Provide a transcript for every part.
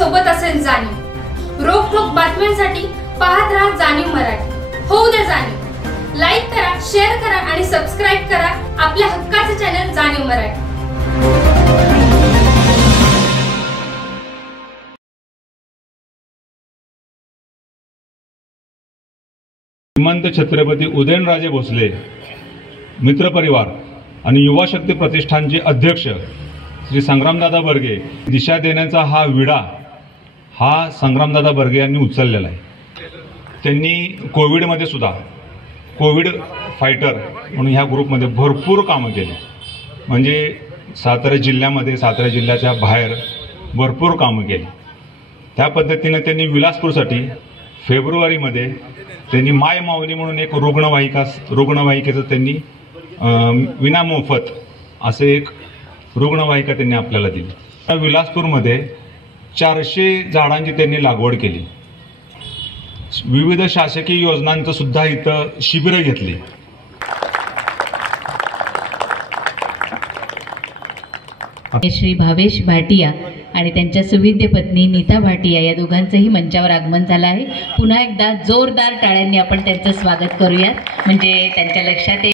सोबत असेल जाणीव। रोखोक बातम्यांसाठी पाहत राहा जाणीव मराठी। होऊ द्या जाणीव। लाईक करा, शेअर करा आणि सबस्क्राईब करा आपल्या हक्काचे चॅनल जाणीव मराठी। श्रीमंत छत्रपती उदयनराजे भोसले मित्र परिवार आणि युवा शक्ती प्रतिष्ठानचे अध्यक्ष श्री संग्रामदादा बर्गे दिशा देण्याचा हा विडा संग्रामदादा बर्गे यांनी उचललेला आहे। त्यांनी कोविडमध्ये सुद्धा कोविड फायटर म्हणून ह्या ग्रुपमध्ये भरपूर कामं केली। म्हणजे सातारा जिल्ह्याच्या बाहेर भरपूर कामं केली। त्या पद्धतीने त्यांनी विलासपूरसाठी फेब्रुवारीमध्ये त्यांनी माय माऊली म्हणून एक रुग्णवाहिकेचं त्यांनी विनामोफत असे एक रुग्णवाहिका त्यांनी आपल्याला दिली। त्या विलासपूरमध्ये 400 झाडांची त्यांनी लागवड केली। विविध शासकीय योजनांचं सुद्धा इथं शिबिरं घेतली। श्री भावेश भाटिया आणि त्यांच्या सुविद्य पत्नी नीता भाटिया या दोघांचंही मंचावर आगमन झालं आहे। पुन्हा एकदा जोरदार टाळ्यांनी आपण त्यांचं स्वागत करूयात, म्हणजे त्यांच्या लक्षात येईल।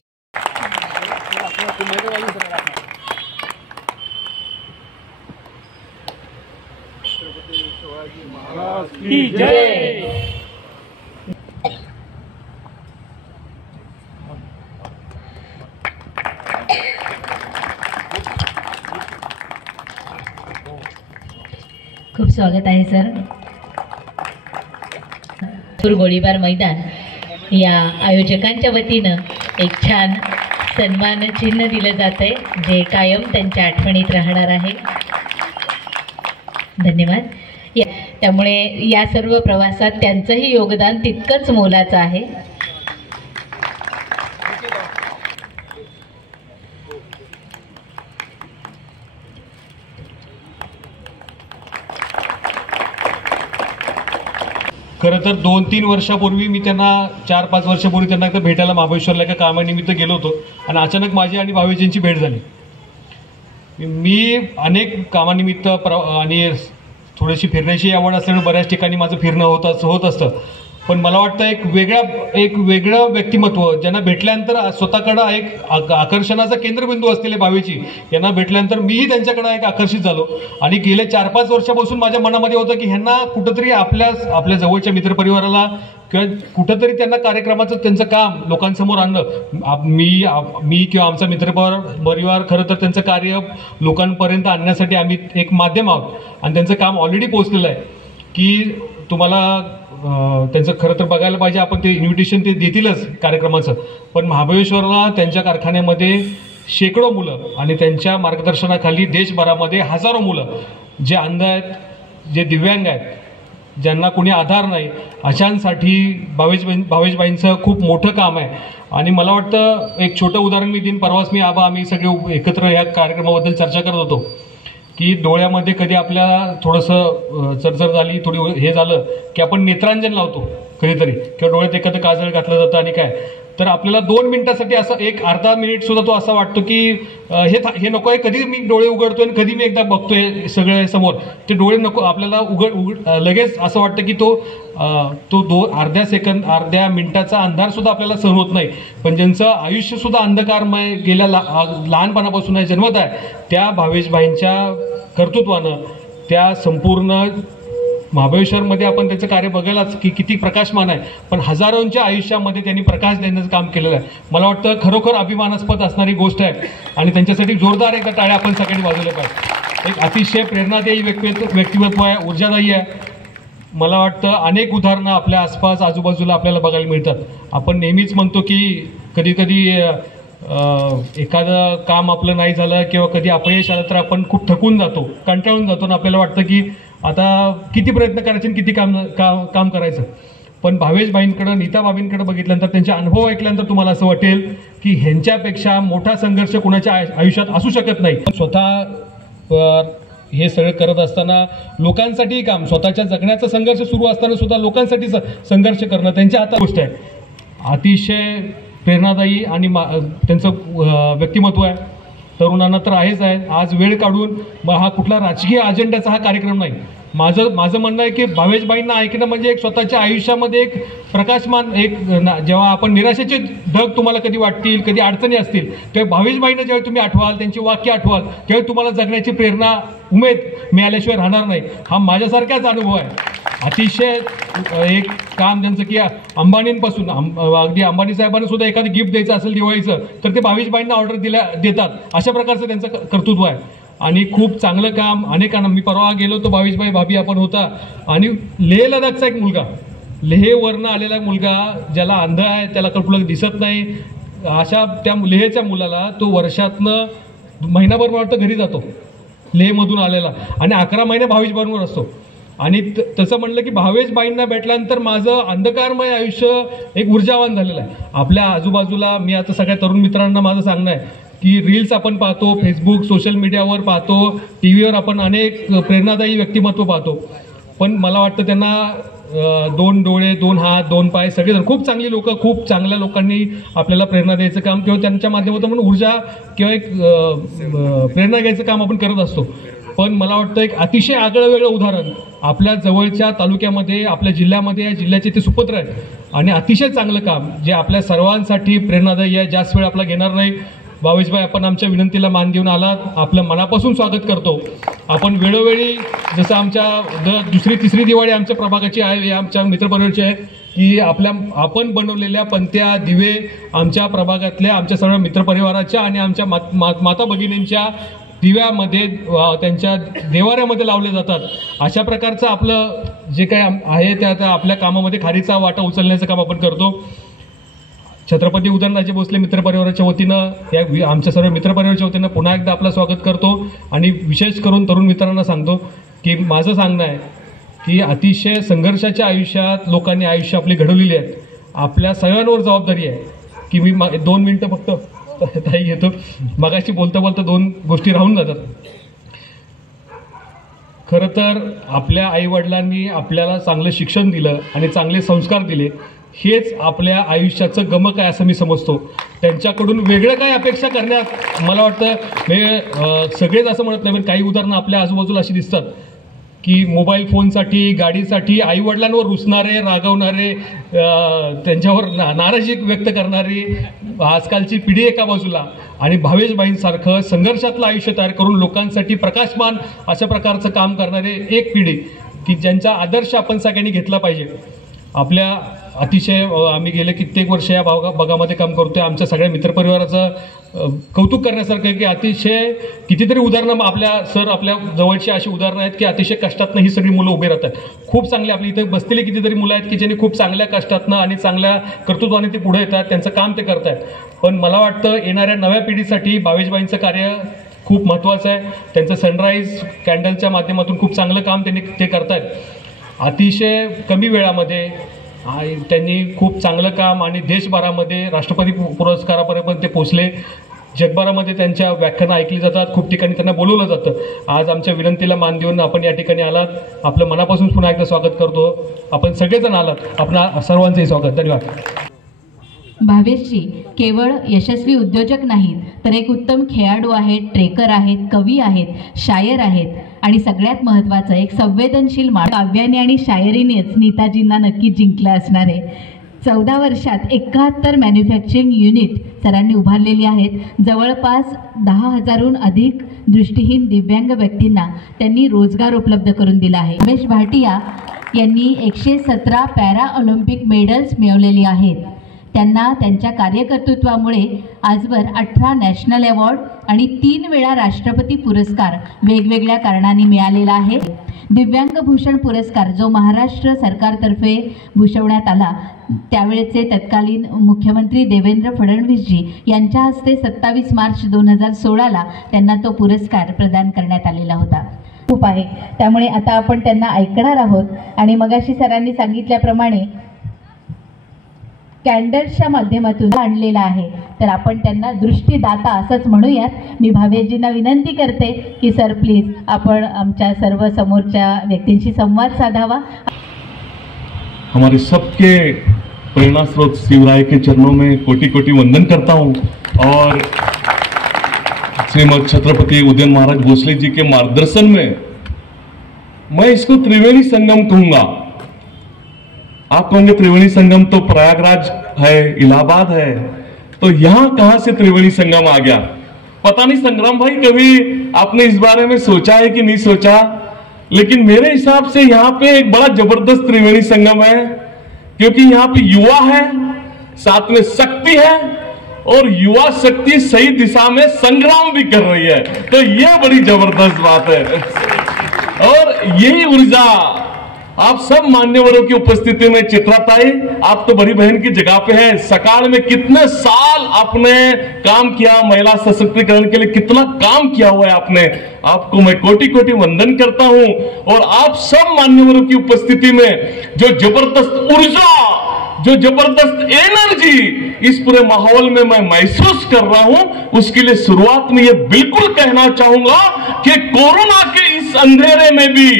खूप स्वागत आहे सर। गोळीबार मैदान या आयोजकांच्या वतीनं एक छान सन्मान चिन्ह दिलं जातंय, जे कायम त्यांच्या आठवणीत राहणार आहे। धन्यवाद। त्यामुळे या सर्व प्रवासात त्यांचंही योगदान तितकंच मोलाचं आहे। खरं तर 2-3 वर्षापूर्वी मी त्यांना 4-5 वर्षापूर्वी त्यांना एकदा भेटायला महाबळेश्वरला एका कामानिमित्त गेलो होतो आणि अचानक माझी आणि भावेजींची भेट झाली। मी अनेक कामानिमित्त आणि थोडीशी फिरण्याची आवड असल्यामुळे बऱ्याच ठिकाणी माझं फिरणं होत असतं। पण मला वाटतं एक वेगळं व्यक्तिमत्व ज्यांना भेटल्यानंतर स्वतःकडं एक आकर्षणाचा केंद्रबिंदू असलेले भावेजी यांना भेटल्यानंतर मीही त्यांच्याकडे एक आकर्षित झालो आणि गेले 4-5 वर्षापासून माझ्या मनामध्ये होतं की ह्यांना कुठंतरी आपल्या जवळच्या मित्रपरिवाराला किंवा कुठंतरी त्यांना कार्यक्रमाचं त्यांचं काम लोकांसमोर आणणं। मी किंवा आमचा मित्रपरिवार खरं तर त्यांचं कार्य लोकांपर्यंत आणण्यासाठी आम्ही एक माध्यम आहोत आणि त्यांचं काम ऑलरेडी पोहोचलेलं आहे की तुम्हाला त्यांचं खरं तर बघायला पाहिजे। आपण ते इन्व्हिटेशन ते देतीलच कार्यक्रमाचं, पण महाबळेश्वरला त्यांच्या कारखान्यामध्ये शेकडो मुलं आणि त्यांच्या मार्गदर्शनाखाली देशभरामध्ये हजारो मुलं जे अंध आहेत, जे दिव्यांग आहेत, ज्यांना कोणी आधार नाही, अशांसाठी भावेशबाईंचं खूप मोठं काम आहे। आणि मला वाटतं एक छोटं उदाहरण मी देईन। परवाच आम्ही सगळे एकत्र या कार्यक्रमाबद्दल चर्चा करत होतो की डोळ्यामध्ये कधी आपल्याला थोडंसं चरचर झाली, थोडी हे झालं की आपण नेत्रांजन लावतो कधीतरी, किंवा डोळ्यात एखादं काजळ घातलं जातं आणि काय तर आपल्याला 2 मिनिटासाठी असं एक अर्धा मिनिट सुद्धा तो असा वाटतो की हे नको आहे। कधी मी डोळे उघडतोय आणि कधी मी एकदा बघतोय सगळे समोर, ते डोळे नको आपल्याला लगेच असं वाटतं की तो अर्ध्या मिनिटाचा अंधार सुद्धा आपल्याला सहन होत नाही। पण ज्यांचं आयुष्य सुद्धा अंधकारमय गेल्या लहानपणापासून जन्मत आहे, त्या भावेशबाईंच्या कर्तृत्वानं त्या संपूर्ण महाबळेश्वरमध्ये आपण त्याचं कार्य बघायलाच की किती प्रकाशमान आहे, पण हजारोंच्या आयुष्यामध्ये त्यांनी प्रकाश देण्याचं काम केलेलं आहे। मला वाटतं खरोखर अभिमानास्पद असणारी गोष्ट आहे आणि त्यांच्यासाठी जोरदार एकदा टाळ्या आपण सगळ्यांनी वाजवल्या पाहिजे। एक अतिशय प्रेरणादायी व्यक्तिमत्व आहे, ऊर्जादायी आहे। मला वाटतं अनेक उदाहरणं आपल्या आसपास आजूबाजूला आपल्याला बघायला मिळतात। आपण नेहमीच म्हणतो की कधी एखादं काम आपलं नाही झालं किंवा कधी अपयश आलं तर आपण खूप थकून जातो, कंटाळून जातो आणि आपल्याला वाटतं की आता किती प्रयत्न करायचे आणि किती काम करायचं। पण भावेशबाईंकडं, नीता बाबींकडे बघितल्यानंतर, त्यांचे अनुभव ऐकल्यानंतर तुम्हाला असं वाटेल की ह्यांच्यापेक्षा मोठा संघर्ष कोणाच्या आयुष्यात असू शकत नाही। स्वतः हे सगळं करत असताना लोकांसाठी काम, स्वतःच्या जगण्याचा संघर्ष सुरू असताना सुद्धा लोकांसाठी संघर्ष करणं त्यांच्या हातात गोष्ट आहे। अतिशय प्रेरणादायी आणि त्यांचं व्यक्तिमत्व आहे। तरुणांना तर आहेच आहे। आज वेळ काढून हा कुठला राजकीय अजेंड्याचा हा कार्यक्रम नाही, माझं म्हणणं आहे की भावेशबाईंना ऐकणं म्हणजे एक स्वतःच्या आयुष्यामध्ये एक प्रकाशमान जेव्हा आपण निराशेचे ढग तुम्हाला कधी वाटतील, कधी अडचणी असतील, तेव्हा भावेशबाईंना जेव्हा तुम्ही आठवाल, त्यांची वाक्य आठवाल, तेव्हा तुम्हाला जगण्याची प्रेरणा, उमेद मिळाल्याशिवाय राहणार नाही. हा माझ्यासारखाच अनुभव आहे. अतिशय एक काम त्यांचं की अंबानींपासून अगदी अंबानी साहेबांना सुद्धा एखादी गिफ्ट द्यायचं असेल दिवाळीचं तर ते भावेशबाईंना ऑर्डर देतात. अशा प्रकारचं त्यांचं कर्तृत्व आहे आणि खूप चांगलं काम अनेकांना. मी परवा गेलो तो भावेशबाई भाभी आपण होता आणि लेह लडाखचा एक मुलगा, लेहवरनं आलेला मुलगा ज्याला अंध आहे, त्याला कुठलं दिसत नाही, अशा त्या लेहच्या मुलाला तो वर्षातनं महिनाभर वाटतं घरी जातो लेहमधून आलेला आणि 11 महिने भावेशबाईंवर असतो. आणि तसं म्हणलं की भावेशबाईंना भेटल्यानंतर माझं अंधकारमय आयुष्य एक ऊर्जावान झालेलं आहे. आपल्या आजूबाजूला मी आता सगळ्या तरुण मित्रांना माझं सांगणं आहे की रील्स आपण पाहतो, फेसबुक, सोशल मीडियावर पाहतो, टी व्हीवर आपण अनेक प्रेरणादायी व्यक्तिमत्व पाहतो, पण मला वाटतं त्यांना 2 डोळे, 2 हात, 2 पाय सगळेजण खूप चांगली लोक, खूप चांगल्या लोकांनी आपल्याला प्रेरणा द्यायचं काम किंवा त्यांच्या माध्यमातून आपण ऊर्जा किंवा एक प्रेरणा घ्यायचं काम आपण करत असतो. पण मला वाटतं एक अतिशय आगळं वेगळं उदाहरण आपल्या जवळच्या तालुक्यामध्ये, आपल्या जिल्ह्यामध्ये, या जिल्ह्याचे ते सुपुत्र आहेत आणि अतिशय चांगलं काम जे आपल्या सर्वांसाठी प्रेरणादायी आहे. जास्त वेळ आपला घेणार नाही. भावेशबाई, आपण आमच्या विनंतीला मान देऊन आलात, आपलं मनापासून स्वागत करतो. आपण वेळोवेळी जसं आमच्या दुसरी तिसरी दिवाळी आमच्या प्रभागाची आहे, आमच्या मित्रपरिवाराची आहे की आपण बनवलेल्या पंत्या, दिवे आमच्या प्रभागातल्या आमच्या सर्व मित्रपरिवाराच्या आणि आमच्या माता भगिनींच्या दिव्यामध्ये, त्यांच्या देवाऱ्यामध्ये लावले जातात. अशा प्रकारचं आपलं जे काही आहे ते आता आपल्या कामामध्ये खारीचा वाटा उचलण्याचं काम आपण करतो. छत्रपती उदयनराजे भोसले मित्रपरिवाराच्या वतीनं आमच्या सर्व मित्रपरिवाराच्या वतीनं पुन्हा एकदा आपलं स्वागत करतो आणि विशेष करून तरुण मित्रांना सांगतो की माझं सांगणं आहे की अतिशय संघर्षाच्या आयुष्यात लोकांनी आयुष्य आपली घडवलेली आहेत. आपल्या सगळ्यांवर जबाबदारी आहे की मी 2 मिनटं फक्त ताई घेतो. मगाशी बोलता बोलता 2 गोष्टी राहून जातात. खरं तर आपल्या आईवडिलांनी आपल्याला चांगलं शिक्षण दिलं आणि चांगले संस्कार दिले, हेच आपल्या आयुष्याचं गमक आहे असं मी समजतो. त्यांच्याकडून वेगळं काय अपेक्षा करण्यात मला वाटतं सगळेच असं म्हणत नाही, पण काही उदाहरणं आपल्या आजूबाजूला अशी दिसतात की मोबाईल फोनसाठी, गाडीसाठी आईवडिलांवर रुसणारे, रागवणारे, त्यांच्यावर नाराजी व्यक्त करणारी आजकालची पिढी एका बाजूला आणि भावेशबाईंसारखं संघर्षातलं आयुष्य तयार करून लोकांसाठी प्रकाशमान अशा प्रकारचं काम करणारे एक पिढी की ज्यांचा आदर्श आपण सगळ्यांनी घेतला पाहिजे. आपल्या अतिशय आम्ही गेले कित्येक वर्ष या भागामध्ये काम करतोय. आमच्या सगळ्या मित्रपरिवाराचं कौतुक करण्यासारखं की अतिशय कितीतरी उदाहरणं आपल्या जवळची अशी उदाहरणं आहेत की अतिशय कष्टातनं ही सगळी मुलं उभी राहतात. खूप चांगले आपली इथे बसलेली कितीतरी मुलं आहेत की ज्यांनी खूप चांगल्या कष्टातनं आणि चांगल्या कर्तृत्वाने ते पुढे येतात, त्यांचं काम ते करत आहेत. पण मला वाटतं येणाऱ्या नव्या पिढीसाठी भावेशबाईंचं कार्य खूप महत्त्वाचं आहे. त्यांचं सनराईज कॅन्डलच्या माध्यमातून खूप चांगलं काम ते करत आहेत. अतिशय कमी वेळामध्ये त्यांनी खूप चांगलं काम आणि देशभरामध्ये राष्ट्रपती पुरस्कारापर्यंत ते पोचले. जगभरामध्ये त्यांच्या व्याख्यानं ऐकली जातात, खूप ठिकाणी त्यांना बोलवलं जातं. आज आमच्या विनंतीला मान देऊन आपण या ठिकाणी आलात, आपलं मनापासून पुन्हा एकदा स्वागत करतो. आपण सगळेजण आलात, आपण सर्वांचंही स्वागत. धन्यवाद. भावेशजी केवळ यशस्वी उद्योजक नाहीत तर एक उत्तम खेळाडू आहेत, ट्रेकर आहेत, कवी आहेत, शायर आहेत आणि सगळ्यात महत्त्वाचं एक संवेदनशील काव्याने आणि शायरीनेच नेताजींना नक्की जिंकलं असणार आहे. 14 वर्षात 71 मॅन्युफॅक्चरिंग युनिट सरांनी उभारलेली आहेत. जवळपास 10,000हून अधिक दृष्टीहीन दिव्यांग व्यक्तींना त्यांनी रोजगार उपलब्ध करून दिला आहे. भावेश भाटिया यांनी 117 पॅरा ऑलिम्पिक मेडल्स मिळवलेली आहेत. त्यांना त्यांच्या कार्यकर्तृत्वामुळे आजवर 18 नॅशनल अवॉर्ड आणि 3 वेळा राष्ट्रपती पुरस्कार वेगवेगळ्या कारणांनी मिळालेला आहे. दिव्यांग भूषण पुरस्कार जो महाराष्ट्र सरकारतर्फे भूषवण्यात आला, त्यावेळेचे तत्कालीन मुख्यमंत्री देवेंद्र फडणवीसजी यांच्या हस्ते 27 मार्च 2016ला त्यांना तो पुरस्कार प्रदान करण्यात आलेला होता. खूप आहे, त्यामुळे आता आपण त्यांना ऐकणार आहोत आणि मगाशी सरांनी सांगितल्याप्रमाणे कॅन्डल्सच्या माध्यमातून आणलेला आहे, तर आपण त्यांना दृष्टीदाता असंच म्हणूयात. मी भावेशजींना विनंती करते की सर प्लीज आपण आमच्या सर्व समोरच्या व्यक्तींशी संवाद साधावा. हमारे सबके प्रेरणा स्रोत शिवराय के चरणों में कोटि कोटि वंदन करता हूँ और श्रीमद छत्रपति उदयन महाराज भोसले जी के मार्गदर्शन में मैं इसको त्रिवेणी संगम कहूंगा। आप कहोगे त्रिवेणी संगम तो प्रयागराज है, इलाहाबाद है, तो यहां कहां से त्रिवेणी संगम आ गया? पता नहीं संग्राम भाई, कभी आपने इस बारे में सोचा है कि नहीं सोचा? लेकिन मेरे हिसाब से यहाँ पे एक बड़ा जबरदस्त त्रिवेणी संगम है, क्योंकि यहाँ पे युवा है, साथ में शक्ति है, और युवा शक्ति सही दिशा में संग्राम भी कर रही है, तो यह बड़ी जबरदस्त बात है। और यही ऊर्जा आप सब मान्यवरों की उपस्थिति में, चित्रा ताई आप तो बड़ी बहन की जगह पे है, सकाल में कितने साल आपने काम किया, महिला सशक्तिकरण के लिए कितना काम किया हुआ है आपने, आपको मैं कोटि कोटि वंदन करता हूं। और आप सब मान्यवरों की उपस्थिति में जो जबरदस्त ऊर्जा, जो जबरदस्त एनर्जी इस पूरे माहौल में मैं महसूस कर रहा हूं, उसके लिए शुरुआत में ये बिल्कुल कहना चाहूंगा कि कोरोना के इस अंधेरे में भी,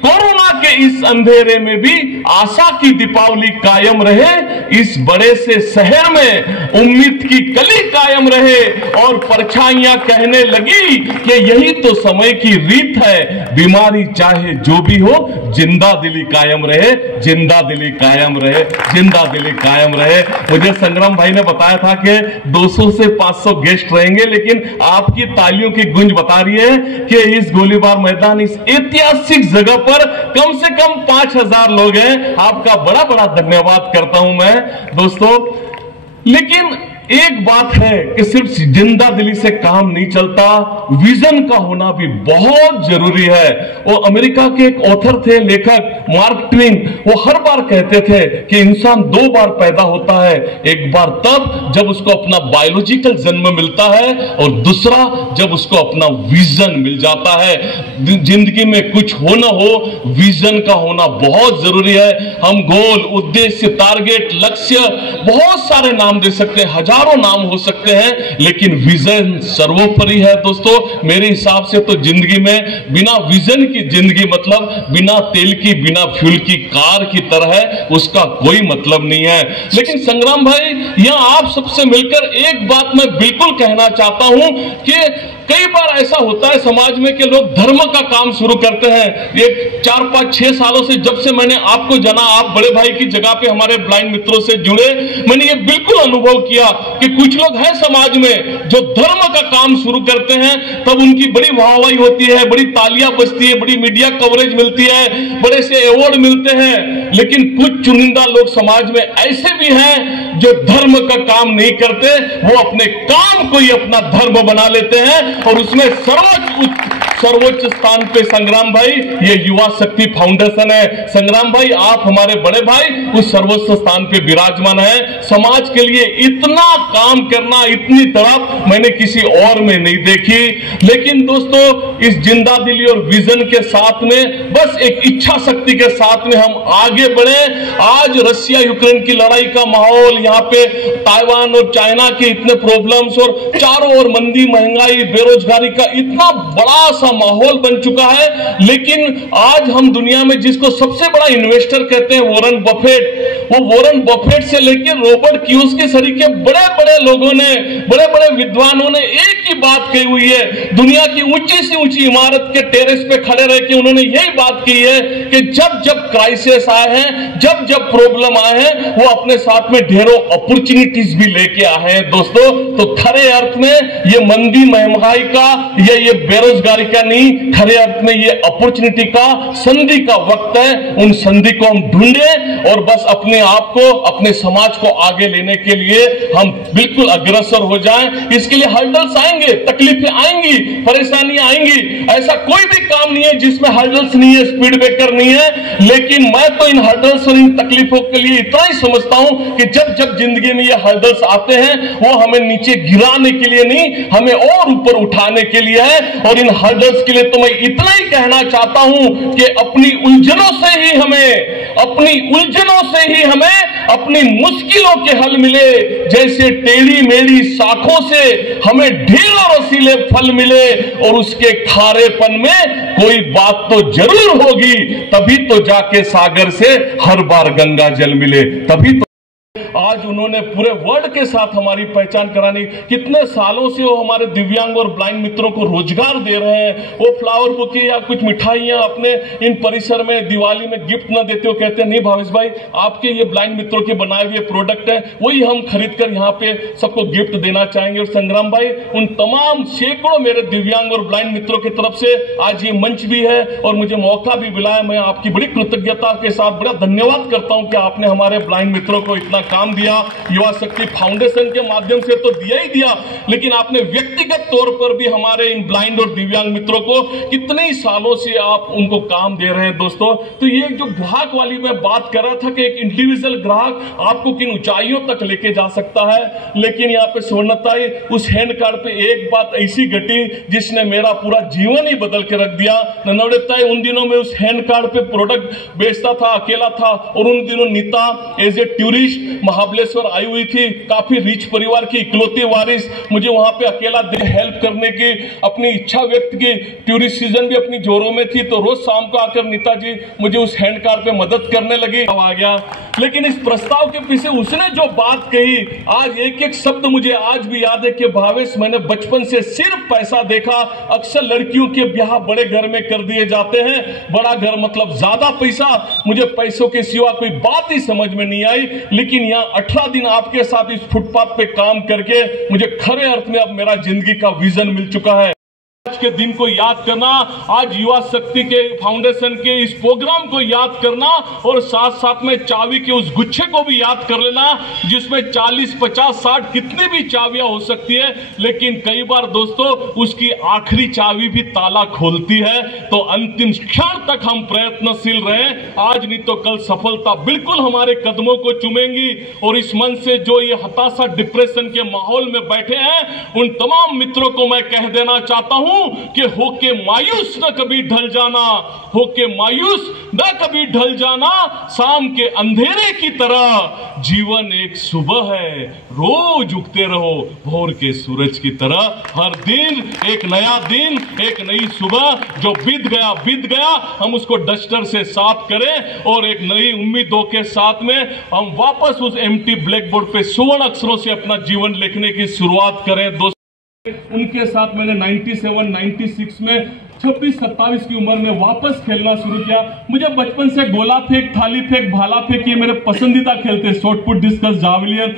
कोरोना के इस अंधेरे में भी आशा की दीपावली कायम रहे, इस बड़े से शहर में उम्मीद की कली कायम रहे, और परछाइयां कहने लगी कि यही तो समय की रीत है, बीमारी चाहे जो भी हो, जिंदा दिली कायम रहे, जिंदा दिली कायम रहे, जिंदा दिली कायम रहे। मुझे संग्राम भाई ने बताया था कि 200 से 500 गेस्ट रहेंगे, लेकिन आपकी तालियों की गूंज बता रही है कि इस गोलीबार मैदान, इस ऐतिहासिक जगह पर कम से कम 5000 लोग हैं। आपका बड़ा बड़ा धन्यवाद करता हूं मैं दोस्तों। लेकिन एक बात है कि सिर्फ जिंदा दिली से काम नहीं चलता, विजन का होना भी बहुत जरूरी है। वो अमेरिका के एक ऑथर थे, लेखक मार्क ट्वेन, वो हर बार कहते थे कि इंसान 2 बार पैदा होता है, एक बार तब जब उसको अपना बायोलॉजिकल जन्म मिलता है, और दूसरा जब उसको अपना विजन मिल जाता है। जिंदगी में कुछ हो ना हो, विजन का होना बहुत जरूरी है। हम गोल, उद्देश्य, टारगेट, लक्ष्य, बहुत सारे नाम दे सकते हैं, हजारों नाम हो सकते हैं, लेकिन विजन सर्वोपरि है दोस्तों। मेरे हिसाब से तो जिंदगी में बिना विजन की जिंदगी मतलब बिना तेल की, बिना फ्यूल की कार की तरह है, उसका कोई मतलब नहीं है। लेकिन संग्राम भाई, यहां आप सबसे मिलकर एक बात मैं बिल्कुल कहना चाहता हूं कि कई बार ऐसा होता है समाज में कि लोग धर्म का काम शुरू करते हैं। ये 4, 5, 6 सालों से जब से मैंने आपको जाना, आप बड़े भाई की जगह पे हमारे ब्लाइंड मित्रों से जुड़े, मैंने ये बिल्कुल अनुभव किया कि कुछ लोग हैं समाज में जो धर्म का काम शुरू करते हैं, तब उनकी बड़ी वाहवाही होती है, बड़ी तालियां बजती है, बड़ी मीडिया कवरेज मिलती है, बड़े से अवार्ड मिलते हैं। लेकिन कुछ चुनिंदा लोग समाज में ऐसे भी हैं जो धर्म का काम नहीं करते, वो अपने काम को ही अपना धर्म बना लेते हैं, और उसमें सर्वोच्च स्थान पे संग्राम भाई ये युवा शक्ति फाउंडेशन है। संग्राम भाई, आप हमारे बड़े भाई उस सर्वोच्च स्थान पे विराजमान है। समाज के लिए इतना काम करना, इतनी तड़प मैंने किसी और में नहीं देखी। लेकिन दोस्तों, इस जिंदा दिली और विजन के साथ में, बस एक इच्छा शक्ति के साथ में हम आगे बढ़े। आज रशिया यूक्रेन की लड़ाई का माहौल, यहाँ पे ताइवान और चाइना के इतने प्रॉब्लम्स, और चारों ओर मंदी, महंगाई, बेरोजगारी का इतना बड़ा सा माहौल बन चुका है। लेकिन आज हम दुनिया में जिसको सबसे बड़ा इन्वेस्टर कहते हैं, वॉरेन बफेट, वो वॉरेन बफेट से लेकर रॉबर्ट कियोसाकी के बड़े बड़े लोगों ने, बड़े बड़े विद्वानों ने एक ही बात कही हुई है। दुनिया की ऊंची से ऊंची इमारत के टेरेस पे खड़े रह के उन्होंने यही बात की है कि जब जब क्राइसिस आए हैं, जब जब प्रॉब्लम आए हैं, वो अपने साथ में ढेरों अपॉर्चुनिटीज भी लेके आए हैं दोस्तों। तो खरे अर्थ में ये मंदी, महंगाई का, ये बेरोजगारी का नहीं, खरे अर्थ में ये अपॉर्चुनिटी का, संधि का वक्त है। उन संधि को हम ढूंढे, और बस अपने आप को, अपने समाज को आगे लेने के लिए हम बिल्कुल अग्रसर हो जाएं। इसके लिए हर्डल्स आएंगे, तकलीफें आएंगी, परेशानियां आएंगी। ऐसा कोई भी काम नहीं है जिसमें हर्डल्स नहीं है, स्पीड ब्रेकर नहीं है। लेकिन मैं तो इन हर्डल्स और इन तकलीफों के लिए इतना ही समझता हूं कि जब जब जिंदगी में ये हर्डल्स आते हैं, वो हमें नीचे गिराने के लिए नहीं, हमें और ऊपर उठाने के लिए है। और इन हर्डल्स के लिए तो मैं इतना ही कहना चाहता हूं कि अपनी उलझनों से ही हमें अपनी मुश्किलों के हल मिले। जैसे टेढ़ी मेढ़ी शाखों से हमें ढील और रसीले फल मिले, और उसके खारेपन में कोई बात तो जरूर होगी, तभी तो जाके सागर से हर बार गंगा जल मिले, तभी तो आज उन्होंने पूरे वर्ल्ड के साथ हमारी पहचान करानी। कितने सालों से वो हमारे दिव्यांग और ब्लाइंड मित्रों को रोजगार दे रहे हैं। वो फ्लावर बुके या कुछ मिठाइयां अपने इन परिसर में दिवाली में गिफ्ट न देते हो, कहते हैं नहीं भावेश भाई आपके ये ब्लाइंड मित्रों के बनाए हुए प्रोडक्ट है, वही हम खरीद कर यहाँ पे सबको गिफ्ट देना चाहेंगे। और संग्राम भाई उन तमाम सैकड़ों मेरे दिव्यांग और ब्लाइंड मित्रों की तरफ से आज ये मंच भी है और मुझे मौका भी मिला है। मैं आपकी बड़ी कृतज्ञता के साथ बड़ा धन्यवाद करता हूं कि आपने हमारे ब्लाइंड मित्रों को इतना काम दिया। युवा शक्ति फाउंडेशन के माध्यम से तो दिया ही दिया, लेकिन आपने व्यक्तिगत तौर पर भी हमारे इन ब्लाइंड और दिव्यांग मित्रों को कितने ही सालों से आप उनको काम दे रहे हैं। दोस्तों तो ये जो ग्राहक वाली मैं बात कर रहा था कि एक इंडिविजुअल ग्राहक आपको किन ऊंचाइयों तक लेके जा सकता है, लेकिन यहाँ पे स्वर्णताई उस हैंड कार्ड पे एक बात ऐसी घटी जिसने मेरा पूरा जीवन ही बदल के रख दिया। नवनीताई उन दिनों में उस हैंड कार्ड पे प्रोडक्ट बेचता था, अकेला था, और उन दिनों Neeta as a tourist Mahabaleshwar आई हुई थी, काफी रिच परिवार की इकलौती वारिस। मुझे वहां पे अकेला हेल्प करने की अपनी इच्छा व्यक्त की। टूरिस्ट सीजन भी अपनी जोरों में थी, तो रोज शाम को आकर नीता जी मुझे उस हैंड कार्ड पे मदद करने लगी। आ गया, लेकिन इस प्रस्ताव के पीछे उसने जो बात कही, आज एक एक शब्द मुझे आज भी याद है कि भावेश मैंने बचपन से सिर्फ पैसा देखा। अक्सर लड़कियों के ब्याह बड़े घर में कर दिए जाते हैं, बड़ा घर मतलब ज्यादा पैसा। मुझे पैसों के सिवा कोई बात ही समझ में नहीं आई, लेकिन यहाँ 18 दिन आपके साथ इस फुटपाथ पे काम करके मुझे खरे अर्थ में अब मेरा जिंदगी का विजन मिल चुका है। आज के दिन को याद करना, आज युवा शक्ति के फाउंडेशन के इस प्रोग्राम को याद करना, और साथ साथ में चाबी के उस गुच्छे को भी याद कर लेना जिसमें 40, 50, 60 कितनी भी चाबियां हो सकती है, लेकिन कई बार दोस्तों उसकी आखिरी चाबी भी ताला खोलती है। तो अंतिम क्षण तक हम प्रयत्नशील रहे, आज नहीं तो कल सफलता बिल्कुल हमारे कदमों को चूमेंगी। और इस मन से जो ये हताशा डिप्रेशन के माहौल में बैठे हैं, उन तमाम मित्रों को मैं कह देना चाहता हूं कि होके मायूस न कभी ढल जाना, होके मायूस न कभी ढल जाना। शाम के अंधेरे की तरह जीवन एक सुबह है, रोज उगते रहो भोर के सूरज की तरह। हर दिन एक नया दिन, एक नई सुबह, जो बीत गया हम उसको डस्टर से साफ करें और एक नई उम्मीदों के साथ में हम वापस उस एम्प्टी ब्लैक बोर्ड पे स्वर्ण अक्षरों से अपना जीवन लिखने की शुरुआत करें। दोस्तों उनके साथ मैंने 97, 96 में 26-27 की उम्र में वापस खेलना शुरू किया। मुझे बचपन से गोला फेंक, थाली फेंक, भाला फेंक ये मेरे पसंदीदा खेल थे, शॉट पुट, डिस्कस, जावलियन।